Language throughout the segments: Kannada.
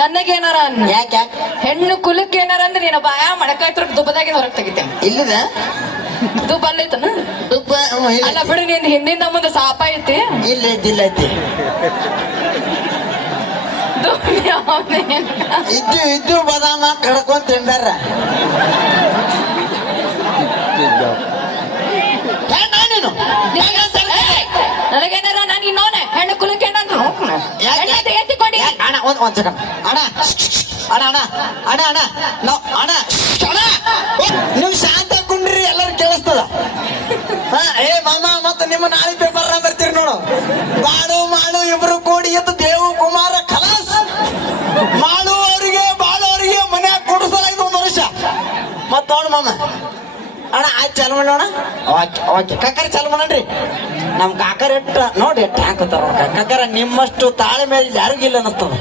ನನಗೇನಾರ ಅನ್ನ ಯಾಕೆ ಹೆಣ್ಣು ಕುಲಕ್ಕೆ ಏನಾರ ಅಂದ್ರೆ ನೀನು ಬಾಯ ಮಡಕಾಯ್ತು ದುಬ್ಬದಾಗಿ ಹೊರಗೆ ತೆಗಿತೆ ಇಲ್ಲದ ದುಬ್ಬ ಅಲ್ಲೈತನ ತುಪ್ಪ ಅಲ್ಲ ಬಿಡು ನೀನ್ ಹಿಂದಿಂದ ಮುಂದೆ ಸಾಪ ಐತಿ ಇಲ್ಲ ಇದ್ದಿಲ್ಲ ಐತಿ ಇದ್ದು ಬದಾಮ ಕಡ್ಕೊಂಡ್ ತಿಂದಾರ ನೀನು ನನಗೇನಾರ ನಾನು ಇನ್ನೋನೆ ಹೆಣ್ಣು ಕುಲಕ್ಕೆ ಏನಂದ್ರು ಎತ್ತಿಕೊಂಡಿ ಅಣ್ಣ ಒಂದ್ ಸೆಕೆಂಡ್ ಅಣ್ಣ ಅಣ್ಣ ಅಣ್ಣ ಅಣ್ಣ ಅಣ್ಣ ನಾವ್ ಅಣ್ಣ ಅಣ್ಣ ನೀವು ಶಾಂತ ಕುಂಡ್ರಿ ಎಲ್ಲರೂ ಕೇಳಿಸ್ತದ ಏ ಮಾಮ ಮತ್ತ ನಿಮ್ಮ ನಾಳೆ ಪೇಪರ್ ಬರ್ತೀರಿ ನೋಡು ಬಾಳು ಮಾಡು ಇಬ್ರು ಕೂಡಿ ಎದ್ದು ದೇವು ಕುಮಾರ ಖಲಾಸ್ ಮಾಡು ಅವರಿಗೆ ಬಾಳು ಅವರಿಗೆ ಮನ್ಯಾಗ ಕೂಡಿಸಲಾಗಿದೆ 1 ವರ್ಷ ಮತ್ ನೋಡು ಮಾಮ ಅಣ್ಣ ಆಯ್ತು ಚಾಲು ಮಾಡೋಣ ಓಕೆ ಓಕೆ ಕಕ್ಕರ್ ಚಾಲು ಮಾಡೋಣ್ರಿ ನಮ್ ಕಾಕರ್ ಎಟ್ಟ ನೋಡಿ ಎಟ್ಟ ಹಾಕತಾರ ಕಕ್ಕರ ನಿಮ್ಮಷ್ಟು ತಾಳ್ಮೆ ಯಾರಿಗಿಲ್ಲ ಅನ್ನಿಸ್ತದ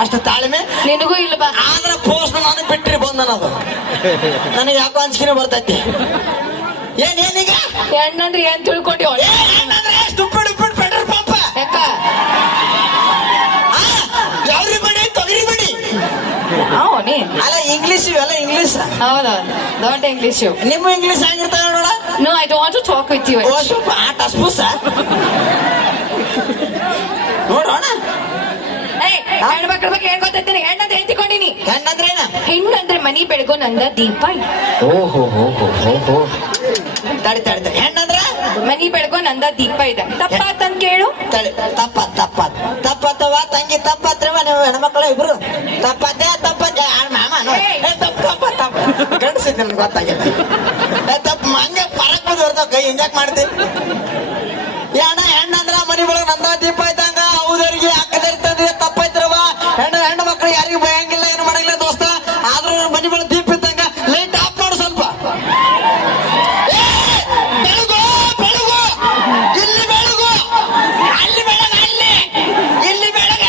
ಅಷ್ಟು ತಾಳ್ಮೆ ನಿನಗೂ ಇಲ್ಲ ಬಾ ಆದ್ರ ಪೋಸ್ಟ್ ನನಗೆ ಬಿಟ್ಟಿರಿ ಬಂದನದು ನನಗೆ ಯಾಕೋ ಅಂಜಿಕೆ ಬರ್ತೈತಿ ಏನೇನೀಗ ಹೆಣ್ಣಂದ್ರೆ ಏನ್ ತಿಳ್ಕೊಂಡಿ ಸ್ಟುಪಿಡ್ ಉಪ್ಪಿಡ್ ಪೆಟ್ರೋಲ್ ಪಂಪ್ ಯಾಕ ಯಾವ್ರಿ ಬಡಿ ತೊಗರಿ ಬಡಿ ನೀ ಅಲ್ಲ ಇಂಗ್ಲಿಷ್ ಇವೆಲ್ಲ ಇಂಗ್ಲಿಷ್ ಹೌದೌದು ದೊಡ್ಡ ಇಂಗ್ಲಿಷ್ ನಿಮ್ಮ ಇಂಗ್ಲಿಷ್ ಆಗಿರ್ತಾವ ನೋಡ no I don't to talk with you oh ಸ್ವಲ್ಪ ಆಟ ಸ್ಪೂಸ ನೋಡೋಣ ಹೆಣ್ಮಕ್ಳ ಬಗ್ಗೆ ಏನ್ ಗೊತ್ತೈತಿ ಹೆಣ್ಣಂದ್ರೆ ಎತ್ತಿಕೊಂಡಿನಿ ಹೆಣ್ಣಂದ್ರೇನ ಹೆಣ್ಣಂದ್ರೆ ಮನಿ ಬೆಳಗೋ ನಂದ ದೀಪ ಓಹೋ ತಡಿ ತಡಿ ತಡಿ ಹೆಣ್ಣಂದ್ರ ಮನಿ ಬೆಳಗೋ ನಂದ ದೀಪ ಇದೆ ತಪ್ಪಾತಂದ್ ಕೇಳು ತಡಿ ತಪ್ಪತ್ತವ ತಂಗಿ ತಪ್ಪತ್ರವ ನೀವು ಹೆಣ್ಮಕ್ಳು ಇಬ್ರು ತಪ್ಪತ್ತೆ ಮಾಮ ತಪ್ಪ ಗಂಡಸಿದ್ ನನ್ಗೆ ಗೊತ್ತಾಗಿಲ್ಲ ತಪ್ಪ ಹಂಗೆ ಪರಕ್ ಬರ್ತಾವ ಕೈ ಹಿಂಗ್ಯಾಕ್ ಮಾಡ್ತಿ ಹೆಣ್ಣಂದ್ರ ಮನಿ ಬೆಳಗ್ ನಂದ ದೀಪ ಇದ್ದಂಗ ಹೌದರಿಗೆ ಅಕ್ಕದರಿ ತಂದಿದೆ ತಪ್ಪೈತ್ರವ ಹೆಣ್ಣು ಮಕ್ಳು ಯಾರಿಗೂ ಭಯಂಗಿಲ್ಲ ಏನು ಮಾಡಂಗಿಲ್ಲ ದೋಸ್ತ ಆದ್ರೂ ಮನಿ ಬೆಳಗ್ ದೀಪ ಇದ್ದಂಗ ಲೈಟ್ ಆಫ್ ಮಾಡು ಸ್ವಲ್ಪ ಬೆಳಗು ಬೆಳಗು ಇಲ್ಲಿ ಬೆಳಗು ಅಲ್ಲಿ ಬೆಳಗ ಅಲ್ಲಿ ಇಲ್ಲಿ ಬೆಳಗ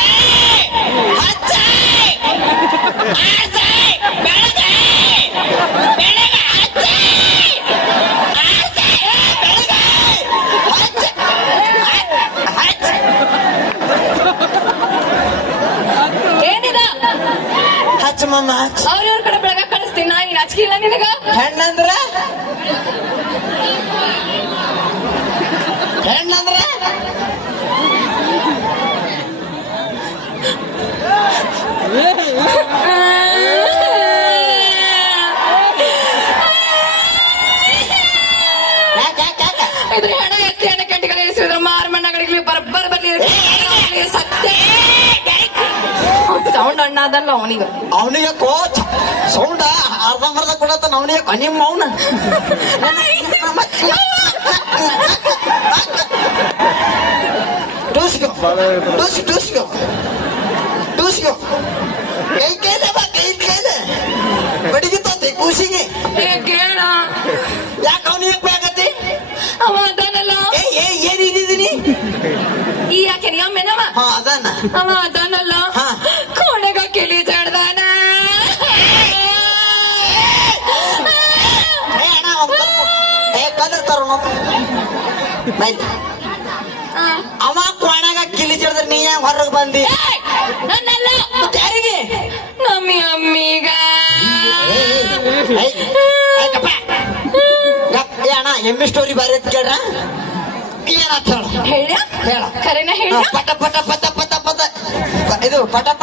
ಏನಿದ ಹಚ್ಚ ಮಮ್ಮ ಅವ್ರವ್ರ ಕಡೆ ಬೆಳಗ ಕಳಿಸ್ತೀನಿ ನಾ ನೀನ್ ಹಚ್ಕಿಲ್ಲ ನಿನಗ ಹೆಣ್ಣಂದ್ರ ಇದ್ರ ಹೆಣ ಎತ್ತಿ ಹೆಣ ಕೆಂಟಿಗಳು ಇಳಿಸಿದ್ರ ಮಾರಮಣ್ಣಗಳಿಗೆ ಬರ್ಬರ್ ಬರ್ಲಿ ಸತ್ಯ ಸೌಂಡ್ ಅಣ್ಣ ಅದಲ್ಲ ಅವನಿಗೆ ಕೋಚ್ ಸೌಂಡ ಅರ್ಧಂಬರ್ಧ ಕೊಡತ್ತ ಅವನಿಗೆ ನಿಮ್ಮ ಅವನ ಟೂಸ್ಕೋ ಕೈ ಕೈಲೆ ಬಡಿಗಿತ್ತಂತೆ ಕೂಸಿಗೆ ಕೇಳ ಯಾಕೆ ಅವನಿಗೆ ಬೇಕತಿ ಅವ ಅದಾನಲ್ಲ ಏನಿದ್ದೀನಿ ಈ ಯಾಕೆ ನಿಯಮ್ಮೆನವ ಅದನ್ನ ಅವ ಅದಾನಲ್ಲ ಕೋಣೆಗ ಕಿಲಿ ಜಡ್ದಾನ ಕದರ್ತಾರ ಅವ ಕೋಣೆಗ ಕಿಲಿ ಜಡ್ದ್ರ ನೀ ಹೊರಗೆ ಬಂದಿ ನನ್ನಲ್ಲ ಯಾರಿಗೆ ನಮ್ಮಿ ಅಮ್ಮಿಗ ಅಣ್ಣ ಎಮ್ಮಿ ಸ್ಟೋರಿ ಬಾರಿ ಕೇಳ್ರ ಏನಂತ ಹೇಳ ಹೇಳ ಕರೆನ ಹೇಳ ಪಟ ಪಟ ಪಟ ಪಟ ಪಟ ಇದು ಪಟ ಪಟ